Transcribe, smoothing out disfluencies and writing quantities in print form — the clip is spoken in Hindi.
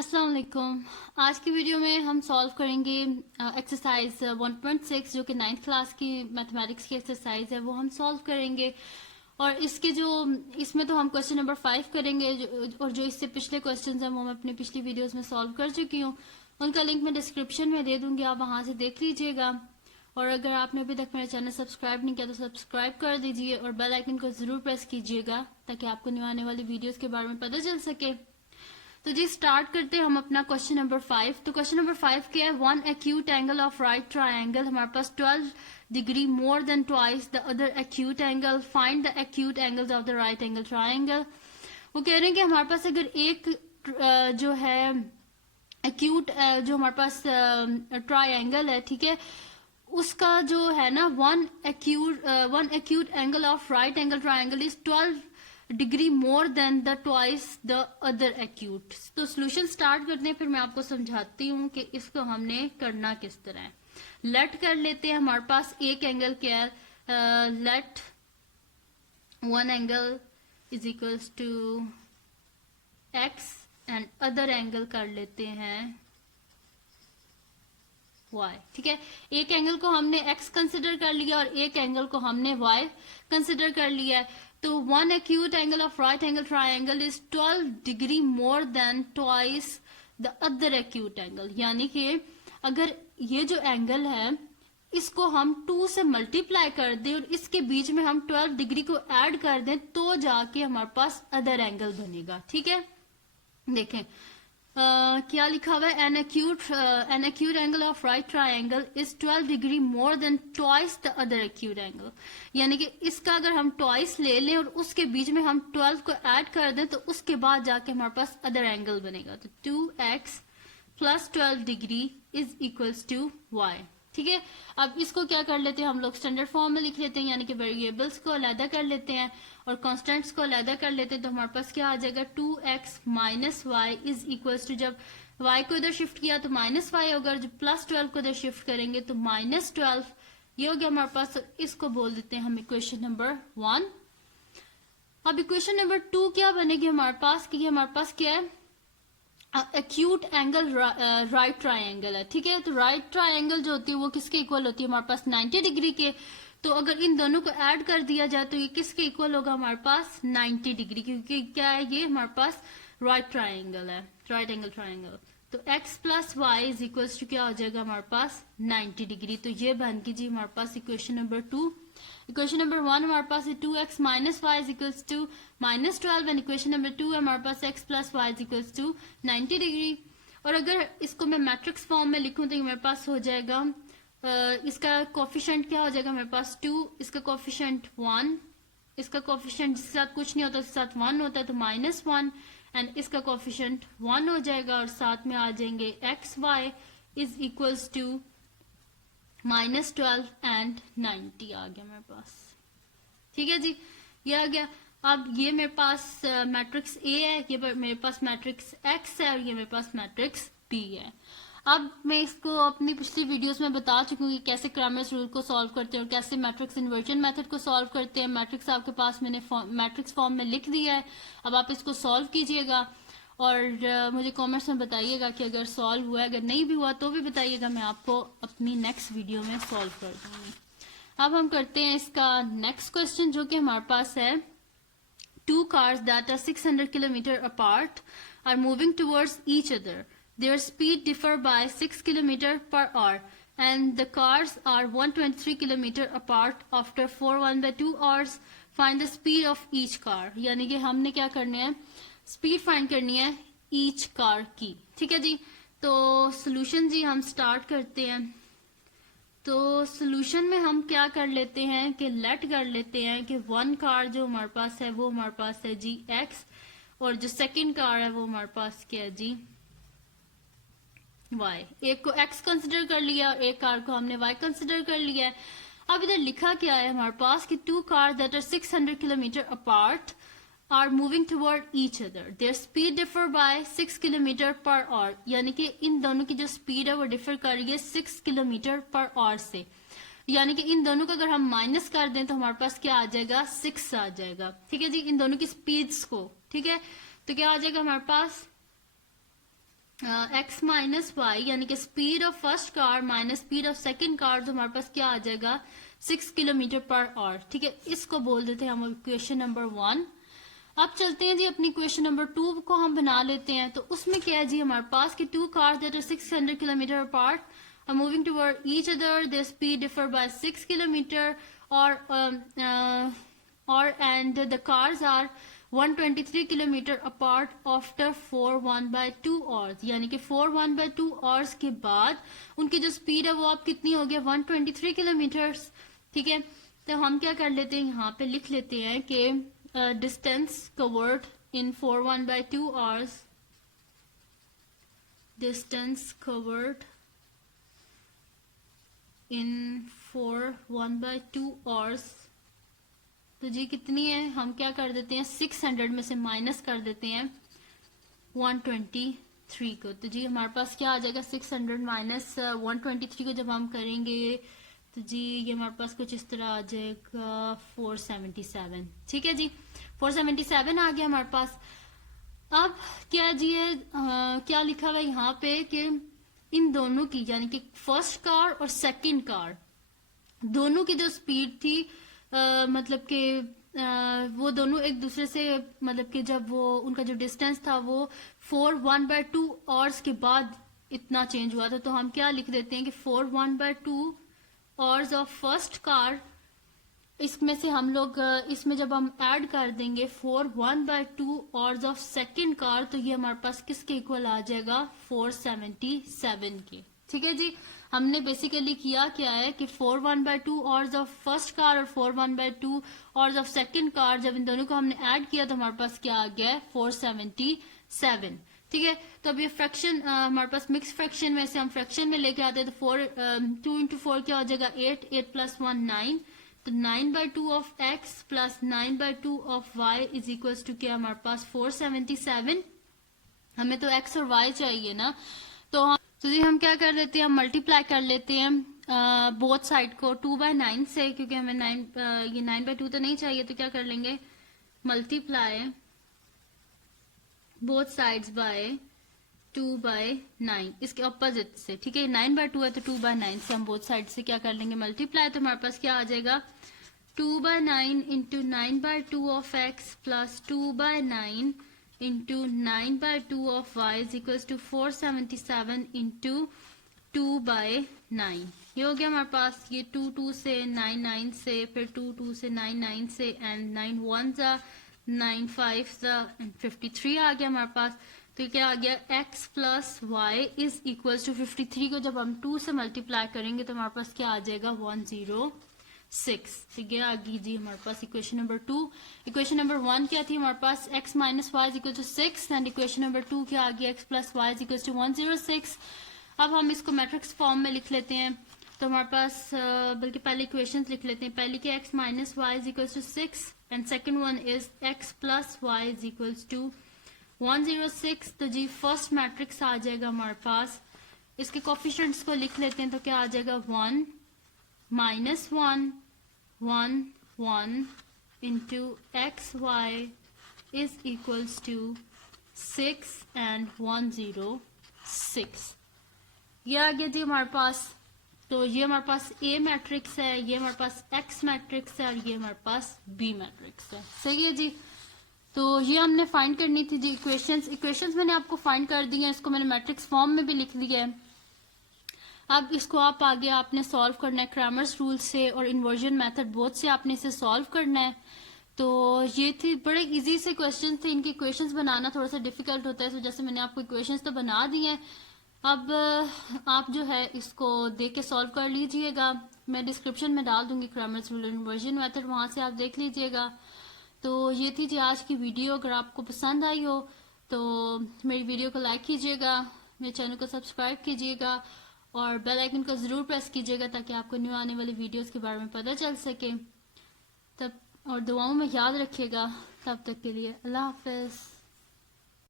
अस्सलाम वालेकुम। आज की वीडियो में हम सॉल्व करेंगे एक्सरसाइज 1.6 जो कि 9th क्लास की मैथमेटिक्स की एक्सरसाइज है, वो हम सॉल्व करेंगे। और इसके जो इसमें तो हम क्वेश्चन नंबर 5 करेंगे और जो इससे पिछले क्वेश्चन हैं वो मैं अपनी पिछली वीडियोस में सॉल्व कर चुकी हूँ। उनका लिंक मैं डिस्क्रिप्शन में दे दूंगी, आप वहां से देख लीजिएगा। और अगर आपने अभी तक मेरा चैनल सब्सक्राइब नहीं किया तो सब्सक्राइब कर दीजिए और बेल आइकन को जरूर प्रेस कीजिएगा ताकि आपको न्यू आने वाली वीडियोस के बारे में पता चल सके। तो जी स्टार्ट करते हैं हम अपना क्वेश्चन नंबर 5। तो क्वेश्चन नंबर 5 क्या है, one acute angle of right triangle, हमारे पास 12 degree more than twice the other acute angle, find the acute angles of the right angle triangle. वो कह रहे हैं कि हमारे पास अगर एक जो है एक्यूट जो हमारे पास ट्राइंगल है, ठीक है, उसका जो है ना one acute angle of right angle triangle is 12 degree more than the twice the other acute. तो सोल्यूशन स्टार्ट करते हैं, फिर मैं आपको समझाती हूँ कि इसको हमने करना किस तरह है। लेट कर लेते हैं, हमारे पास एक एंगल क्या है, let one angle is equals to x and other angle कर लेते हैं y। ठीक है, एक एंगल को हमने x कंसिडर कर लिया और एक एंगल को हमने y कंसिडर कर लिया है। तो one acute angle of right angle triangle is 12 degree more than twice the other acute angle, यानी कि अगर ये जो एंगल है इसको हम 2 से मल्टीप्लाई कर दें और इसके बीच में हम 12 डिग्री को ऐड कर दें तो जाके हमारे पास अदर एंगल बनेगा। ठीक है, देखें क्या लिखा हुआ है, an acute angle of right triangle is 12 degree more than twice the other acute angle, यानी कि इसका अगर हम ट्वाइस ले लें और उसके बीच में हम 12 को ऐड कर दें तो उसके बाद जाके हमारे पास अदर एंगल बनेगा। तो 2x plus 12 degree is equals to y। ठीक है, अब इसको क्या कर लेते हैं हम लोग, स्टैंडर्ड फॉर्म में लिख लेते हैं, यानी कि वेरिएबल्स को अलग कर लेते हैं और कांस्टेंट्स को अलग कर लेते हैं। तो हमारे पास क्या आ जाएगा, 2x minus y is equals to, जब y को इधर शिफ्ट किया तो माइनस वाई होगा, जब प्लस 12 को इधर शिफ्ट करेंगे तो माइनस 12, ये हो गया हमारे पास। तो इसको बोल देते हैं हम इक्वेशन नंबर 1। अब इक्वेशन नंबर 2 क्या बनेगी हमारे पास, कि हमारे पास क्या है, एक्यूट एंगल राइट ट्राइंगल है। ठीक है, तो राइट ट्राइंगल जो होती है वो किसके इक्वल होती है हमारे पास, 90 डिग्री के। तो अगर इन दोनों को ऐड कर दिया जाए तो ये किसके इक्वल होगा हमारे पास, 90 डिग्री, क्योंकि क्या है, ये हमारे पास राइट ट्राइंगल है, राइट एंगल ट्राइंगल। तो x plus y is equals to क्या हो जाएगा हमारे पास, 90 डिग्री। तो ये बन की जी हमारे पास इक्वेशन नंबर 2। इक्वेशन नंबर 1 हमारे पास है 2x minus y is equals to minus 12 and equation number 2 है हमारे पास x plus y is equals to 90 degree. और अगर इसको मैं मैट्रिक्स फॉर्म में लिखूं तो मेरे पास हो जाएगा, इसका कोफिशिएंट क्या हो जाएगा मेरे पास 2, इसका कोफिशिएंट 1, इसका कोफिशिएंट जिसके साथ कुछ नहीं होता उसके साथ 1 होता है तो -1, एंड इसका कोफिशिएंट 1 हो जाएगा और साथ में आ जाएंगे x y is equals to -12 and 90 आ गया मेरे पास। ठीक है जी, ये आ गया। अब ये मेरे पास मैट्रिक्स ए है, ये मेरे पास मैट्रिक्स एक्स है और ये मेरे पास मैट्रिक्स बी है। अब मैं इसको अपनी पिछली वीडियोस में बता चुकी हूँ कि कैसे क्रैमर्स रूल को सॉल्व करते हैं और कैसे मैट्रिक्स इन्वर्जन मेथड को सॉल्व करते हैं। मैट्रिक्स आपके पास मैंने मैट्रिक्स फॉर्म में लिख दिया है, अब आप इसको सॉल्व कीजिएगा और मुझे कमेंट्स में बताइएगा कि अगर सॉल्व हुआ है, अगर नहीं भी हुआ तो भी बताइएगा, मैं आपको अपनी नेक्स्ट वीडियो में सॉल्व कर दूंगी। अब हम करते हैं इसका नेक्स्ट क्वेश्चन, जो कि हमारे पास है, two cars that are 600 kilometre apart are moving towards each other, their speed differ by 6 km per hour and the cars are 123 km apart after 4 hours. Find the speed of each car। यानी कि हमने क्या करना है, स्पीड फाइंड करनी है ईच कार की। ठीक है जी, तो सोल्यूशन जी हम स्टार्ट करते हैं। तो सोल्यूशन में हम क्या कर लेते हैं कि लेट कर लेते हैं कि वन कार जो हमारे पास है वो हमारे पास है जी एक्स, और जो सेकंड कार है वो हमारे पास क्या है जी y। एक को x कंसिडर कर लिया और एक कार को हमने y कंसिडर कर लिया है। अब इधर लिखा क्या है हमारे पास कि two car that are 600 kilometre apart are moving toward each other, their speed differ by 6 kilometre per hour, यानी कि इन दोनों की जो स्पीड है वो डिफर कर रही है 6 किलोमीटर पर आवर से, यानी कि इन दोनों को अगर हम माइनस कर दें तो हमारे पास क्या आ जाएगा, 6 आ जाएगा। ठीक है जी, इन दोनों की स्पीड्स को। ठीक है, तो क्या आ जाएगा हमारे पास एक्स माइनस वाई यानी कि speed of first car minus speed of second car, तो हमारे पास क्या आ जाएगा 6 किलोमीटर पर आवर। ठीक है, इसको बोल देते हैं हम इक्वेशन नंबर 1। अब चलते हैं जी अपनी इक्वेशन नंबर 2 को हम बना लेते हैं। तो उसमें क्या है जी हमारे पास कि 2 cars that are 600 kilometre apart are moving toward each other, their speed differ by 6 kilometer and the cars are 123 kilometre apart after 4 1/2 hours, यानी कि 4 1/2 आवर्स के बाद उनकी जो स्पीड है वो आप कितनी हो गया 123 किलोमीटर। ठीक है, तो हम क्या कर लेते हैं यहाँ पे लिख लेते हैं कि distance covered in 4 1/2 hours, distance covered in 4 1/2 hours, तो जी कितनी है, हम क्या कर देते हैं 600 में से माइनस कर देते हैं 123 को। तो जी हमारे पास क्या आ जाएगा 600 माइनस 123 को जब हम करेंगे तो जी ये हमारे पास कुछ इस तरह आ जाएगा 477। ठीक है जी, 477 आ गया हमारे पास। अब क्या जी है क्या लिखा हुआ है यहाँ पे कि इन दोनों की यानी कि फर्स्ट कार और सेकंड कार दोनों की जो स्पीड थी मतलब कि वो दोनों एक दूसरे से मतलब कि जब वो उनका जो डिस्टेंस था वो 4 1/2 आवर्स के बाद इतना चेंज हुआ था। तो हम क्या लिख देते हैं कि 4 1/2 आवर्स ऑफ फर्स्ट कार, इसमें से हम लोग इसमें जब हम ऐड कर देंगे 4 1/2 आवर्स ऑफ सेकंड कार, तो ये हमारे पास किसके इक्वल आ जाएगा 477 के। ठीक है जी, हमने बेसिकली किया क्या है कि 4 1/2 आवर्स ऑफ फर्स्ट कार और 4 1/2 आवर्स ऑफ सेकंड कार, जब इन दोनों को हमने ऐड किया तो हमारे पास क्या आ गया 477। ठीक है, तो अब ये फ्रैक्शन हमारे पास मिक्स फ्रैक्शन में से हम फ्रैक्शन में लेके आते हैं तो 2 into 4 क्या हो जाएगा 8, 8 + 1 9, तो 9/2 of x plus 9/2 of y is equal to क्या हमारे पास 477। हमें तो एक्स और वाई चाहिए ना, तो जी हम क्या कर देते हैं हम मल्टीप्लाई कर लेते हैं बोथ साइड को 2/9 से, क्योंकि हमें 9 ये 9/2 तो नहीं चाहिए, तो क्या कर लेंगे मल्टीप्लाई बोथ साइड्स बाय 2/9 इसके अपोजिट से। ठीक है, 9/2 है तो 2/9 से हम बोथ साइड से क्या कर लेंगे मल्टीप्लाई, तो हमारे पास क्या आ जाएगा 2/9 into 9/2 of x plus 2/9 into 9/2 of y is equal to 477 into 2/9। ये हो गया हमारे पास, ये 2 से 9 से, फिर 2 से 9 से, एंड 9 1 9 5 53 आ गया हमारे पास। तो क्या आ गया x plus y is equal to 53 को जब हम 2 से मल्टीप्लाई करेंगे तो हमारे पास क्या आ जाएगा 106। ठीक है, आ गई जी हमारे पास इक्वेशन नंबर 2। इक्वेशन नंबर 1 क्या थी हमारे पास x minus y is equal to 6, and equation number 2 क्या आ गया x plus y is equal to 106। अब हम इसको मैट्रिक्स फॉर्म में लिख लेते हैं, तो हमारे पास बल्कि पहले इक्वेशंस लिख लेते हैं। पहली की x minus y is equal to 6 and second one is x plus y is equal to 106। तो जी फर्स्ट मैट्रिक्स आ जाएगा हमारे पास, इसके कोफिशिएंट्स को लिख लेते हैं, तो क्या आ जाएगा 1 minus 1 1 1 into x y is equals to 6 and 106। ये आ गया जी हमारे पास। तो ये हमारे पास ए मैट्रिक्स है, ये हमारे पास एक्स मैट्रिक्स है और ये हमारे पास बी मैट्रिक्स है। सही है जी, तो ये हमने फाइंड करनी थी जी इक्वेशंस मैंने आपको फाइंड कर दी है, इसको मैंने मैट्रिक्स फॉर्म में भी लिख दिया है। अब इसको आप आगे आपने सॉल्व करना है क्रैमर्स रूल से और इन्वर्जन मेथड बोथ से आपने इसे सॉल्व करना है। तो ये थी बड़े इजी से क्वेश्चन थे, इनके इक्वेशंस बनाना थोड़ा सा डिफिकल्ट होता है, तो जैसे मैंने आपको इक्वेशंस तो बना दी हैं, अब आप जो है इसको देख के सॉल्व कर लीजिएगा। मैं डिस्क्रिप्शन में डाल दूंगी क्रैमर्स रूल इन्वर्जन मेथड, वहां से आप देख लीजिएगा। तो ये थी जी आज की वीडियो, अगर आपको पसंद आई हो तो मेरी वीडियो को लाइक कीजिएगा, मेरे चैनल को सब्सक्राइब कीजिएगा और बेल आइकन को जरूर प्रेस कीजिएगा ताकि आपको न्यू आने वाली वीडियोस के बारे में पता चल सके। तब और दुआओं में याद रखिएगा। तब तक के लिए अल्लाह हाफिज।